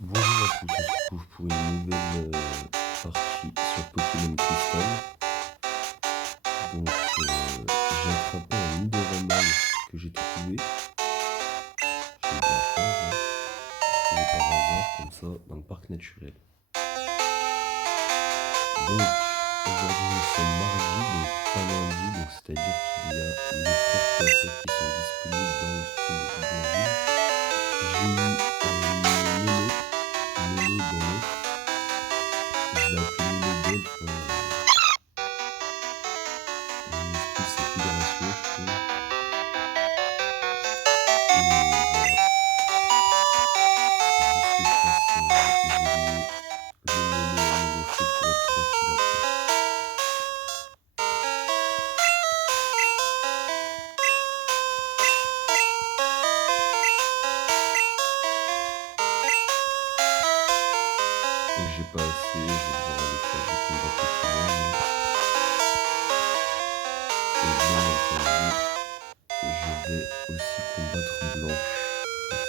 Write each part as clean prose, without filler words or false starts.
Bonjour à tous, on se retrouve pour une nouvelle partie sur Pokémon Crystal. J'ai attrapé un Nidoranal que j'ai trouvé. J'ai eu de la chance, hein. Trouvé par hasard, comme ça, dans le parc naturel. Donc, aujourd'hui nous sommes mardi, donc pas lundi, donc c'est-à-dire qu'il y a les frères coiffeurs qui sont disponibles dans le sud de Bougainville. J'ai eu Mélo dans l'offre. Je l'ai appelé Mélo Golf. Mon style c'est plus gracieux, je trouve. Et voilà, juste que je fasse évoluer le Mélo en Mélo feu pour être tranquille après. Donc j'ai pas assez, je vais devoir aller faire du combat Pokémon. Et bien entendu, je vais aussi combattre Blanche,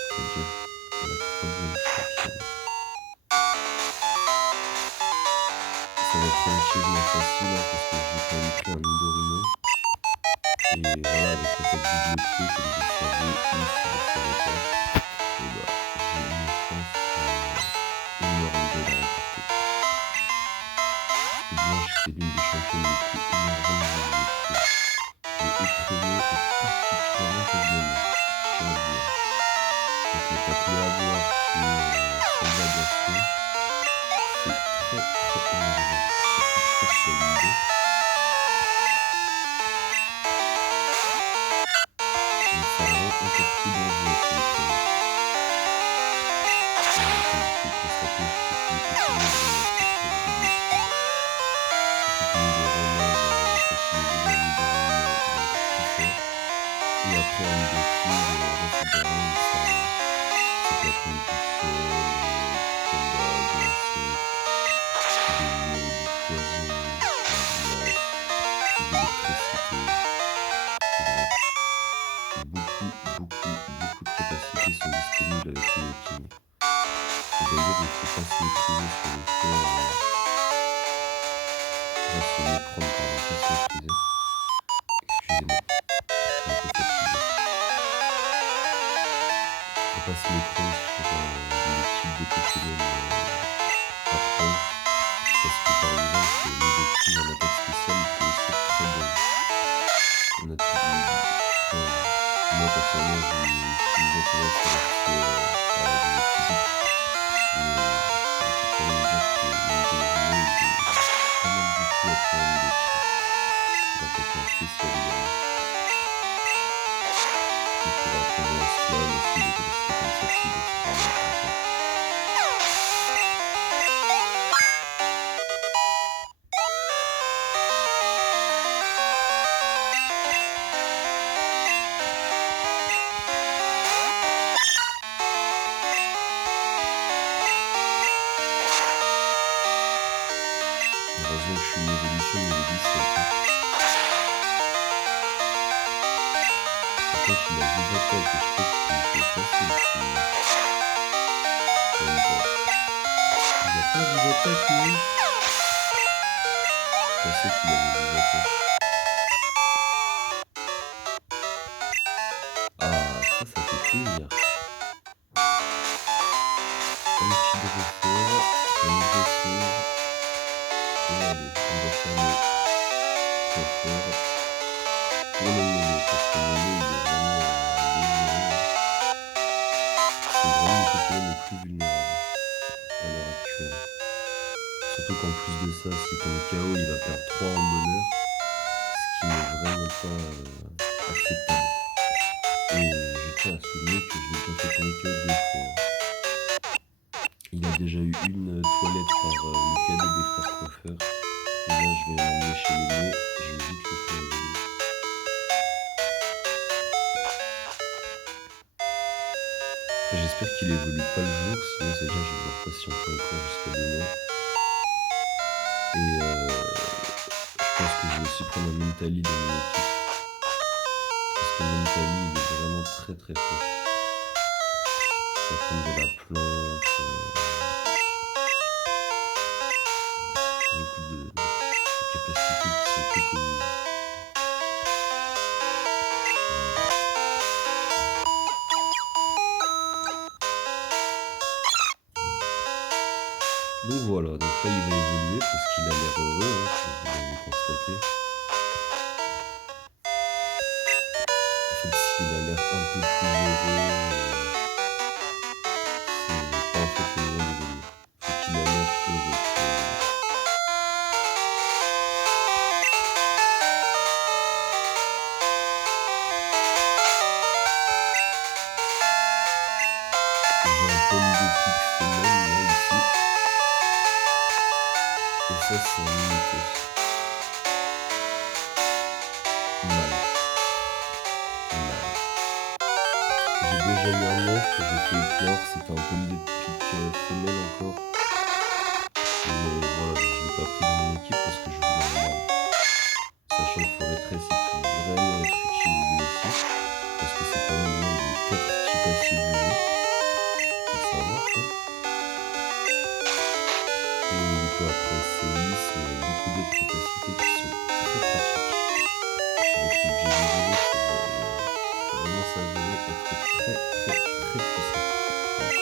c'est-à-dire la troisième championne. Ça va être relativement facile hein, parce que j'ai quand même pris un Nidorino. Et voilà, avec l'attaque double feu, comme vous le savez, ou si vous ne le savez pas, et bah, j'ai une chance énorme de la remporter. Parce que Blanche, c'est l'une des championnes les plus énervantes que je trouve. Et effrayée et particulièrement phénoménale, je tiens à le dire. Donc le taper à boire qui est Salvadation, c'est très très énervant. Surtout que je crois qu'il y a une idée. Donc ça rend encore plus dangereux si les premiers. Comme vous pouvez le constater, j'ai fait tous les Pokémon vraiment après pour le double feu. Surtout que Nidoranal, quand il évolue en Nidorino, il est encore plus fort. Et après en Nidoking, là ces derniers, il sert à rien. Ça peut apprendre du sol, du combat, de l'insecte, de l'eau, du poison, de la glace, de l'électricité. Bref, beaucoup de capacités sont disponibles avec le King. Et d'ailleurs, il ne faut pas se mépriser sur le fait, pas se méprendre, pardon, pas se mépriser. Excusez-moi, je suis un peu fatigué. Faut pas se méprendre sur le type de Pokémon à prendre. Parce que par exemple, Nidoking en attaque spéciale, il peut aussi être très bon. On a tout, enfin, moi personnellement, j'ai une mise en tendance à la visée physique. Mais on peut quand même dire que Nidorino, il est pas mal du tout après un Nidoking. Pour attaquer en spécial également. Et pour apprendre un slam aussi, des capacités comme celle-ci, donc c'est vraiment intéressant. Heureusement que je suis une évolution niveau 17. Hein. Par contre, il a des attaques et je crois qu'il peut me tuer facile celui-là. Même pas. Il a pas des attaques, lui? Je pensais qu'il avait des attaques. Ah, ça fait plaisir. Un petit dresseur, un dresseur. Et allez, on va faire le très fort pour le Mélo, parce que le Mélo, il est vraiment désolé. C'est vraiment le Pokémon le plus vulnérable à l'heure actuelle. Surtout qu'en plus de ça, s'il tombe KO, il va perdre 3 en bonheur, ce qui n'est vraiment pas acceptable. Et je tiens à souligner que je l'ai déjà fait tomber KO 2 fois. Il a déjà eu une toilette par le cadet des frères coiffeurs. Et là, je vais l'emmener chez Mélo, je vais vite le faire évoluer. Après, j'espère qu'il évolue pas le jour, sinon déjà je vais devoir patienter encore jusqu'à demain. Et je pense que je vais aussi prendre un Mentali dans mon équipe. Parce que Mentali, il est vraiment très très fort. Ça va prendre de la plante, beaucoup de capacités qui sont peu connues. Donc voilà, donc là il va évoluer parce qu'il a l'air heureux, hein, comme vous l'avez constaté. En fait, s'il a l'air un peu plus heureux, c'est pas en fait le moment d'évoluer. Faut qu'il a l'air heureux pour évoluer. J'ai un pomme de pique femelle là ici. Et ça c'est un unité. Mâle. Mâle. J'ai déjà eu un œuf que j'ai fait éclore, c'était un pomme de pique femelle encore. Mais voilà, je ne l'ai pas pris dans mon équipe parce que je voulais un mâle. Sachant que Forêt-Tresse il peut vraiment être utile lui aussi. Parce que c'est quand même l'un des 4 types passifs du jeu. Faut savoir quoi. Et il peut apprendre séisme et beaucoup d'autres capacités qui sont très pratiques. Avec le GG0 pour vraiment s'avérer être très puissant. Ouais.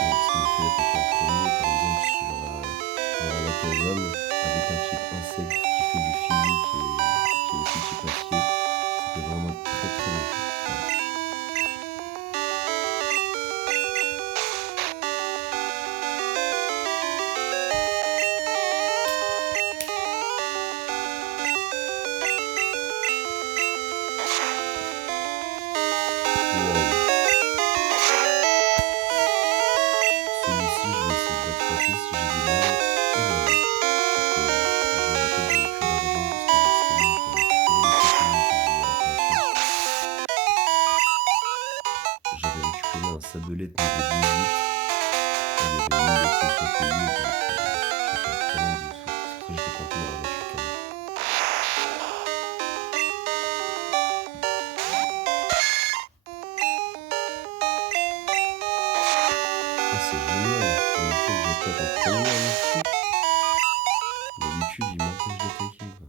Donc ça me fait attaquer en premier par exemple sur un Alakazam avec un type insecte qui fait du physique et qui est aussi type acier. Ça peut vraiment être très bon. Voilà. Wow. Celui-ci, je vais essayer de l'attraper si j'ai du mal. Et voilà. Donc, je me rappelle, j'avais plus d'argent parce que justement, je dois récupérer les Pokémon que j'ai eu à la pension. J'avais récupéré un Sablette niveau 18. Il y avait 1000 essais à payer, donc j'ai pas très mal de sous. C'est pour ça que j'étais content d'avoir récupéré. Ah, c'est génial. En effet, que j'attaque en premier, merci. D'habitude, il m'empêche d'attaquer, quoi.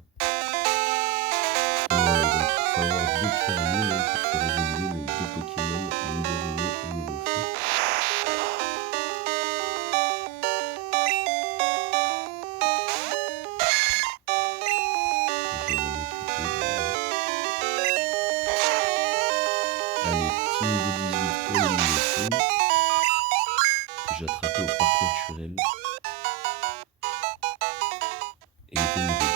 Voilà, donc il faut avoir 2 Pierre-Lune hein, pour faire évoluer mes 2 Pokémon, Nidorino et Melofeu. Je vais m'en occuper d'ailleurs. Allez, petit niveau 18 pour le Melofeu, que j'ai attrapé au parc naturel. Et il était niveau 12.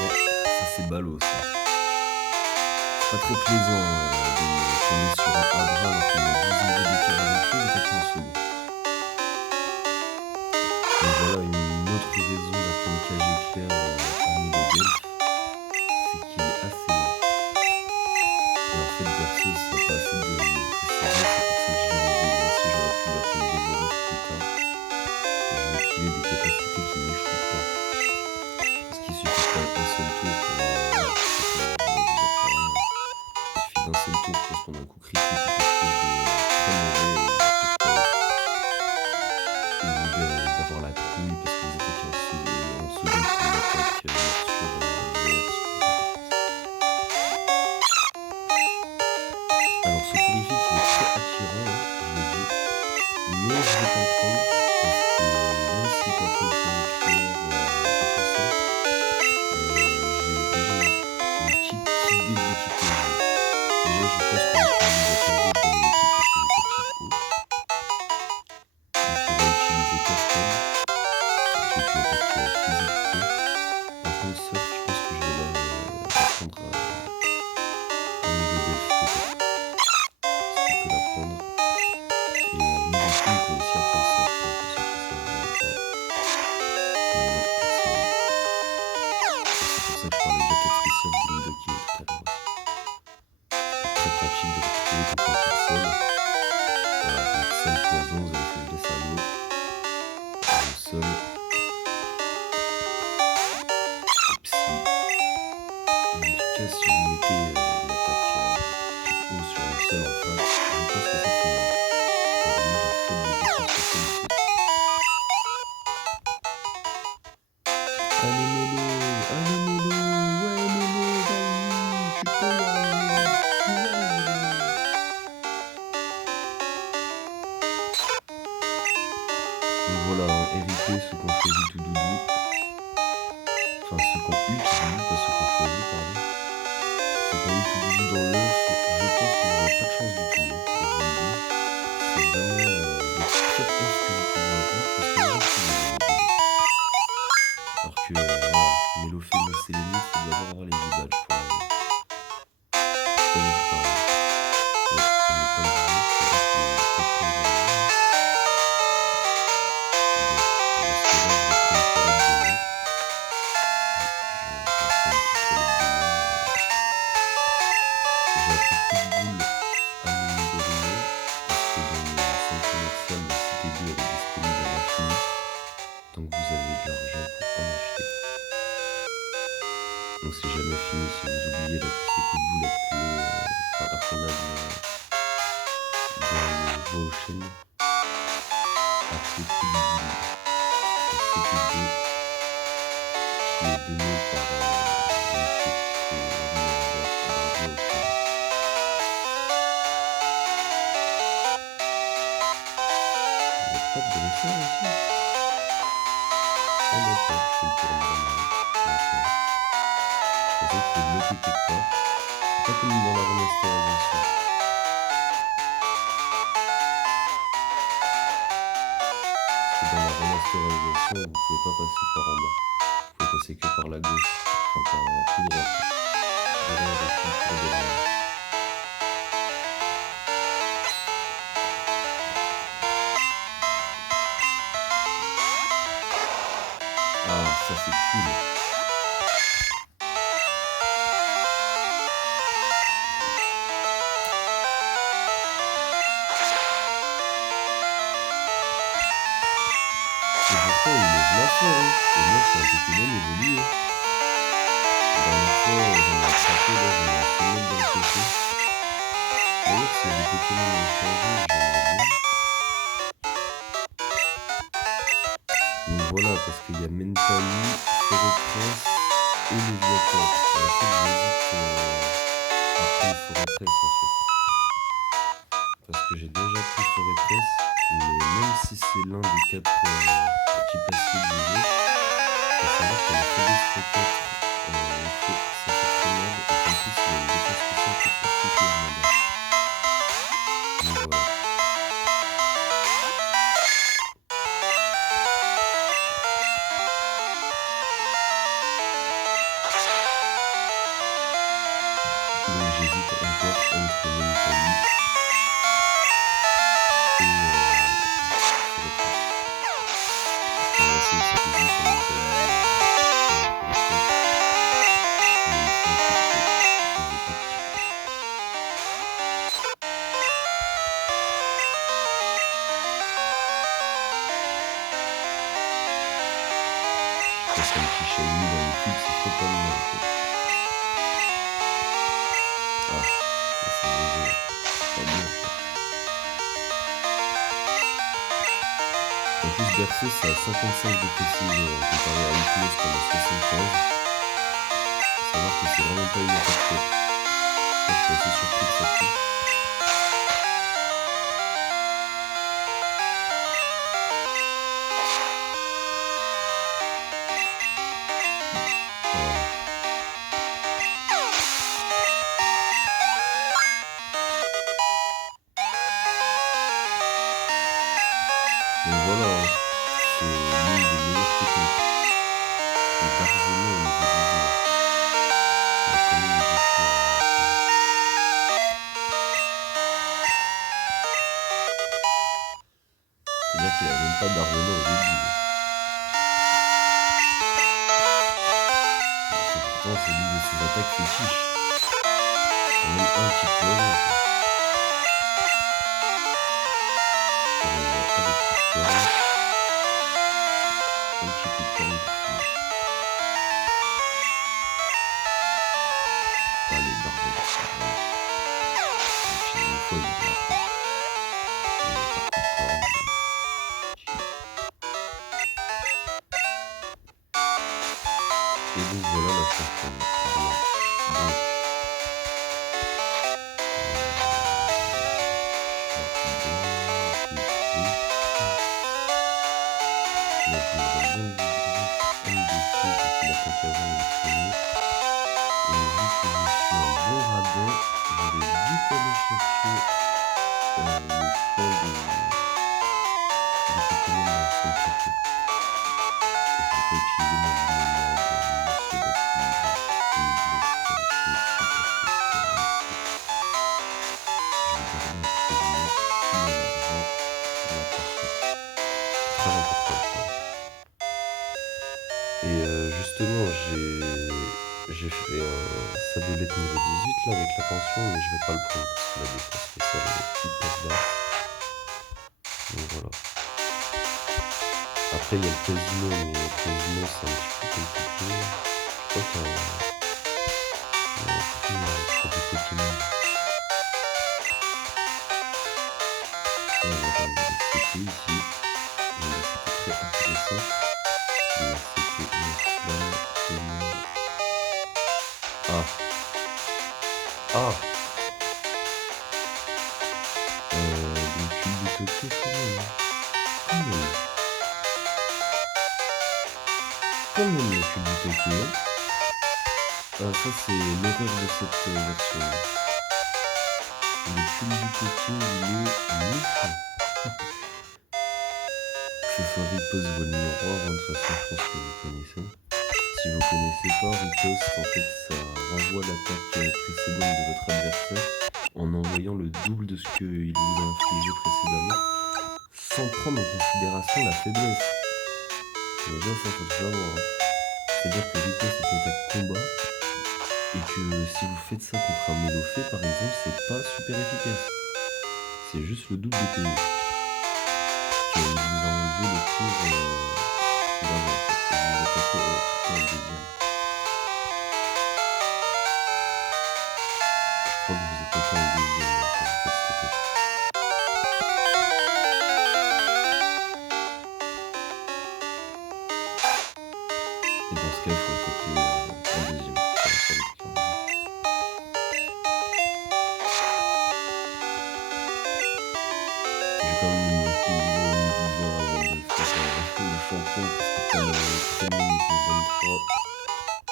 Voilà. Ça c'est ballot ça. C'est pas très plaisant de tomber sur un Abra alors qu'on a 12 niveaux d'écart avec lui, mais en second. Donc voilà une autre raison d'apprendre KG Clair à Mélodelph, c'est qu'il est assez lent. Et en fait Berceuse ça n'a pas assez de précision, c'est pour ça que j'ai enlevé, même si j'aurais pu l'apprendre Dévoreur plus tard. Je veux qu'il ait des capacités qui n'échouent pas. Parce qu'il suffit de faire un seul tour pour... voilà, je sais que là, je vous apprends rien. Il suffit d'un seul tour pour se prendre un coup critique ou quelque chose de très mauvais ou d'avoir la trouille parce que vous attaquez en second pour une attaque morsure adverse. le surf, je pense que je vais l'apprendre à niveau delphes peut-être. Si tu peux l'apprendre. Et niveau fille, on peut aussi apprendre ça, tu vois, pour ceux qui savent pas maintenant, c'est pour ça que je parlais de la quête spéciale du Nidoking tout à l'heure aussi. C'est très pratique de retrouver ton point pixel. Voilà, donc sel poison, vous avez fait le dessin à l'eau, le sol, et psy. Mais en tout cas, si vous mettez l'attaque type eau sur le sol en face, je pense que ça fait mal. Ça réduit la faible défense au sol aussi. Allez Mélo, ouais Mélo, vas-y, tu peux y arriver, tu y arriveras. Donc voilà, en RIP, ceux qui ont choisi tout doudou, enfin ceux qui ont eu tout doudou, pas ceux qui ont choisi, pardon. Ceux qui ont eu tout doudou dans l'œuf, je pense que vous n'avez pas de chance du tout, hein, je vous le dis. C'est vraiment le pire œuf que vous pouvez avoir parce que vous retrouvez les doudous. Alors que voilà, Mélophile sélénite, il doit avoir les 10 badges pour l'avoir. C'est pas du tout pareil. Ouais, on n'est pas le jeu, c'est-à-dire qu'il est peut-être pas aujourd'hui. Bon, dans ce cas-là, je reprends une toilette de main. Je refais une petite toilette de main. J'ai appris coup de boule à mon Midorino parce que dans le centre commercial, la Cité 2, elle est disponible à l'infini. Donc vous avez de l'argent pour en acheter. Donc c'est jamais fini si vous oubliez là que ces coups de boule apprenables dans le voie aux chaînes. Appelez coup de boule à CT2 qui est donné par une fille qui fait River dans le voie aux chaînes. Il n'y a pas de dresseur aussi. Ah d'accord, c'est le tour normal. D'accord. Je pensais qu'il faut bloquer quelque part. C'est pas comme dans la remasterisation. Parce que dans la remasterisation, vous pouvez pas passer par en bas. Vous pouvez passer que par la gauche. Enfin par tout droit. Derrière et puis pour derrière. Ah, ça c'est cool. Et pourtant, il lève la fois, hein. Et moi, je suis un Pokémon évolué. La dernière fois, j'en ai attrapé, là, j'en ai un seul dans le PC. D'ailleurs, s'il y a des Pokémon à échanger, j'aimerais bien. Donc voilà, parce qu'il y a Mentali, Forêt-Presse et Léviathan. Et en fait, j'hésite à prendre Forêt-Presse, en fait. Parce que j'ai déjà pris Forêt-Presse, mais même si c'est l'un des 4 petits passiers du jeu, il faut savoir que la Phobos 4 ça fait très mal, et qu'en plus il y a une défense spéciale qui est particulièrement basse. Donc voilà. Donc j'hésite encore entre Mentali et Forêt-Presse. Parce qu'on a assez de stratégie sur Mentali et Forêt-Presse. Mais il faut un coup de pied. Et j'ai pas de petit coup. Je pense qu'un petit shiny dans l'équipe, ça ferait pas de mal, quoi. Ah, ça c'est mauvais. C'est pas bon, ça. En plus, Berceau, c'est à 55 de précision, comparé à Hypnose qu'on a 75. Faut savoir que c'est vraiment pas une attaque faite. Ça, je suis assez surpris que ça touche. Voilà. Donc voilà, hein. C'est l'une des meilleures techniques. C'est largement au niveau du jeu. Il y a quand même des défis à atteindre. C'est-à-dire qu'il a même pas d'armement au début. Et pourtant, c'est l'une de ses attaques fétiches. C'est quand même un petit poison, quoi. On y va avec coup de corne. Un petit coup de corne pour finir. Allez, barbare, ça va. Et puis une fois, il y a après. Il y a par coup de corne. Et donc voilà la championne. Donc, moi j'aimerais bien le MDC parce qu'il a conquérant le premier. Et vu que je suis un bon radin, je vais vite aller chercher le choix de Pokémon dans le semaine prochaine. Et je vais pas utiliser mon binomade, morceau d'équilibre, niveau, je vais super je vais garder absolument tout mon argent pour la poursuite. Très important ça. Et justement, j'ai fait un Sabolette niveau 18 là avec la pension, mais je vais pas le prendre parce que la défense spéciale est hyper basse. Donc voilà. Après il y a le casino, mais le casino c'est un petit peu compliqué. Je crois qu'il y a un prix pour des Pokémon. Et on va regarder les CP ici. Il y a des CP très intéressants. La CP Flamme, Ténèbres. Ah. Ah. Donc cube de Tokyo quand même. Quand même le cube de Tokyo. Ça c'est l'horreur de cette version. Le cube du Tokyo il est méchant. Que ce soit Riposte vol numéro 1, de toute façon je pense que vous connaissez. Si vous connaissez pas Riposte, en fait ça renvoie l'attaque précédente de votre adversaire en envoyant le double de ce qu'il vous a infligé précédemment, sans prendre en considération la faiblesse. Déjà ça faut le savoir. Hein. C'est-à-dire que Riposte est une attaque combat, et que si vous faites ça contre un Mélophée par exemple, c'est pas super efficace. C'est juste le double de PV. Il vous a enlevé le tour d'avant en fait. Et vous attaquez tout le temps le deuxième. Je crois que vous attaquez en deuxième quand vous faites cette attaque. Et dans ce cas, il faut attaquer en deuxième. J'ai quand même mis mon 10 ans avant de faire le champion parce que comme le premier niveau 23,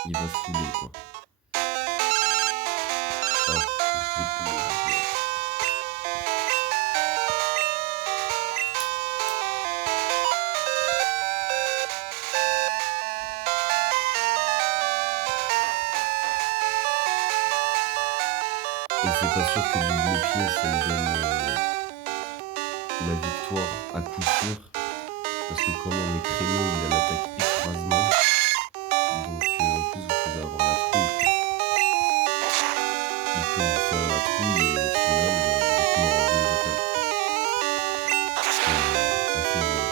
il va saouler quoi. Ah, et c'est pas sûr que double pied ça me donne la victoire à coup sûr. Parce que quand même les créneaux il a l'attaque écrasement. Donc en plus vous pouvez avoir la trouille quoi. Il peut vous faire la trouille et au final vous êtes mort en deux attaques. C'est assez violent.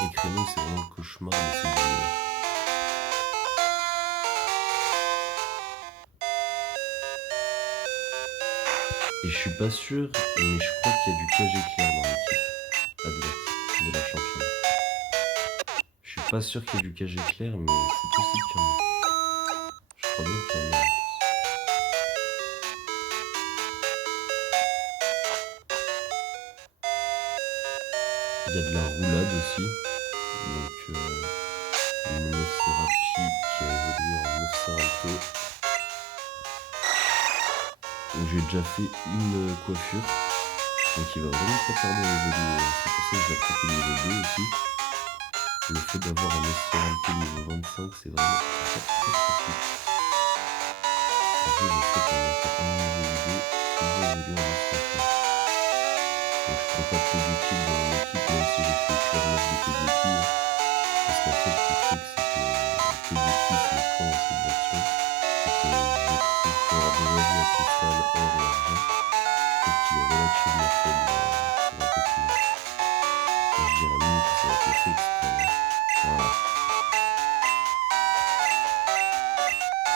Les créneaux c'est vraiment le cauchemar de cette vidéo. Et je suis pas sûr, mais je crois qu'il y a du cage éclair dans l'équipe adverse de la championne. Je suis pas sûr qu'il y ait du cage éclair, mais c'est possible qu'il y en ait. Je crois bien qu'il y en a en plus. Il y a de la roulade aussi. Donc mon Nosferatu qui a évolué en Nosferatu. Donc j'ai déjà fait une coiffure. Donc il va vraiment pas tarder à évoluer. C'est pour ça que je l'ai attrapé le niveau 2 aussi. Le fait d'avoir un Estorante niveau 25, c'est vraiment très pratique. En fait, je sais qu'en mettant un niveau ou deux, je peux évoluer en Estorante. Donc je prends pas Togepi dans mon équipe, même si j'ai fait clair 9 de Togepi. Parce qu'en fait, le truc, c'est que Togepi, c'est le point dans cette version. C'est que je trouve, pour avoir déjà vu à cristal, or et argent, je trouve qu'il est relativement faible pour un Pokémon. Et je dirais même que ça va être fait exprès. Voilà.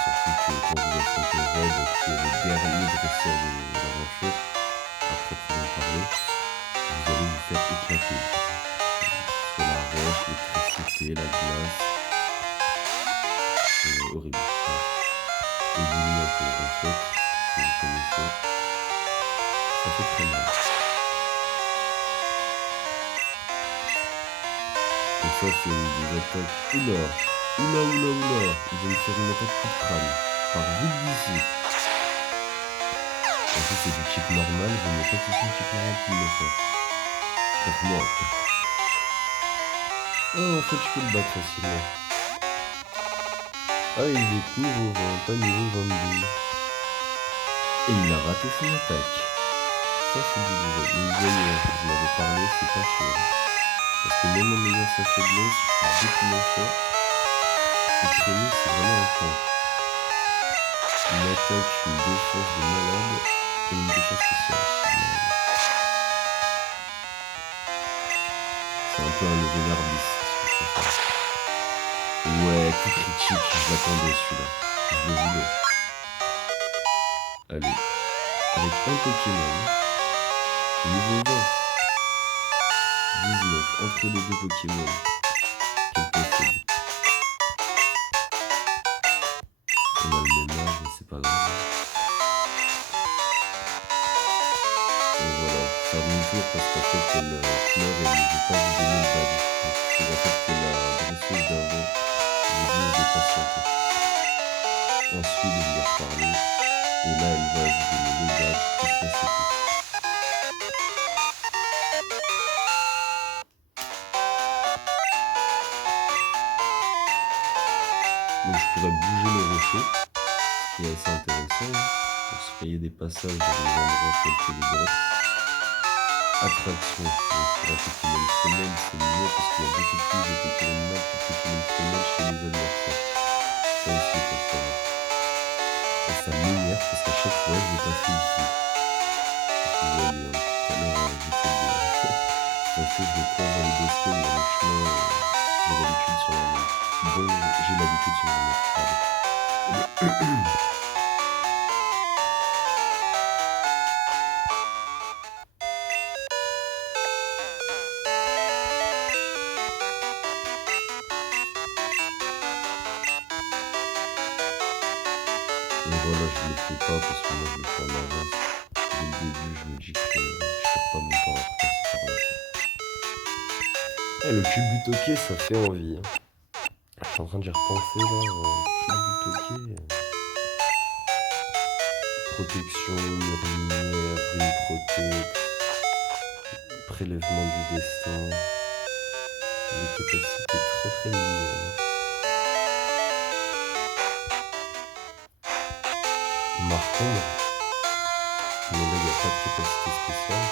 Surtout que quand vous affrontez Red, qui est le dernier dresseur de l'aventure, à proprement parler, vous allez vous faire éclater. Soit la roche, l'électricité, la glace. C'est horrible. Et l'illumination, en fait, si vous connaissez, ça fait très mal. Donc ça, c'est une des attaques. Oula, oula, oula, oula. Il va me faire une attaque coup de crâne. Par vite d'ici. En plus, c'est du type normal. Je n'ai pas que ce soit un type normal qui me le fait. Pour moi. Oh, en fait, je peux le battre facilement. Ah, il est niveau 20, pas niveau 22. Et il a raté son attaque. Ça, c'est douloureux. Une dernière, je vous avais parlé, c'est pas sûr. Parce que même en ayant sa faiblesse, dès qu'il en fait, Écrémie, c'est vraiment un tank. Une attaque, une défense de malade et une défense spéciale aussi de malade. C'est un peu un level Arbis, si vous préférez. Ouais, coup critique, je l'attendais celui-là. Je le voulais. Allez, avec un Pokémon, niveau 20, 19, entre les deux Pokémon, quel possède. On a le même âge, mais c'est pas grave. Et voilà, faire demi-tour parce qu'en fait elle pleure et ne veut pas vous donner le badge. Donc en fait que la dresseuse d'avant vous dise de patienter. Ensuite de lui reparler. Et là elle va vous donner le badge plus la CP. Donc je pourrais bouger le rocher, ce qui est assez intéressant, pour se frayer des passages dans des endroits tels que les grottes. Attraction, donc pour un Pokémon femelle c'est mieux parce qu'il y a beaucoup plus de Pokémon mâles que de Pokémon femelles chez les adversaires. Ça aussi il faut le savoir. Et ça m'énerve parce qu'à chaque fois je l'ai pas fait ici. Vous voyez, hein, tout à l'heure j'essaie de passer, je me cours dans les dossiers, mais dans le chemin j'ai l'habitude sur la main. Bon, j'ai l'habitude sur la main, pardon. Et voilà, je le fais pas parce que moi je le fais en avance. Dès le début, je me dis que je perds pas mon temps à repasser par là. Eh, le Cubutoqué, ça fait envie. Hein. Je suis en train d'y repenser là. Cubutoqué. Protection, mur lumière, rune protect, prélèvement du destin. Des capacités très très mignonnes. Marcombre. Mais là, il n'y a pas de capacité spéciale.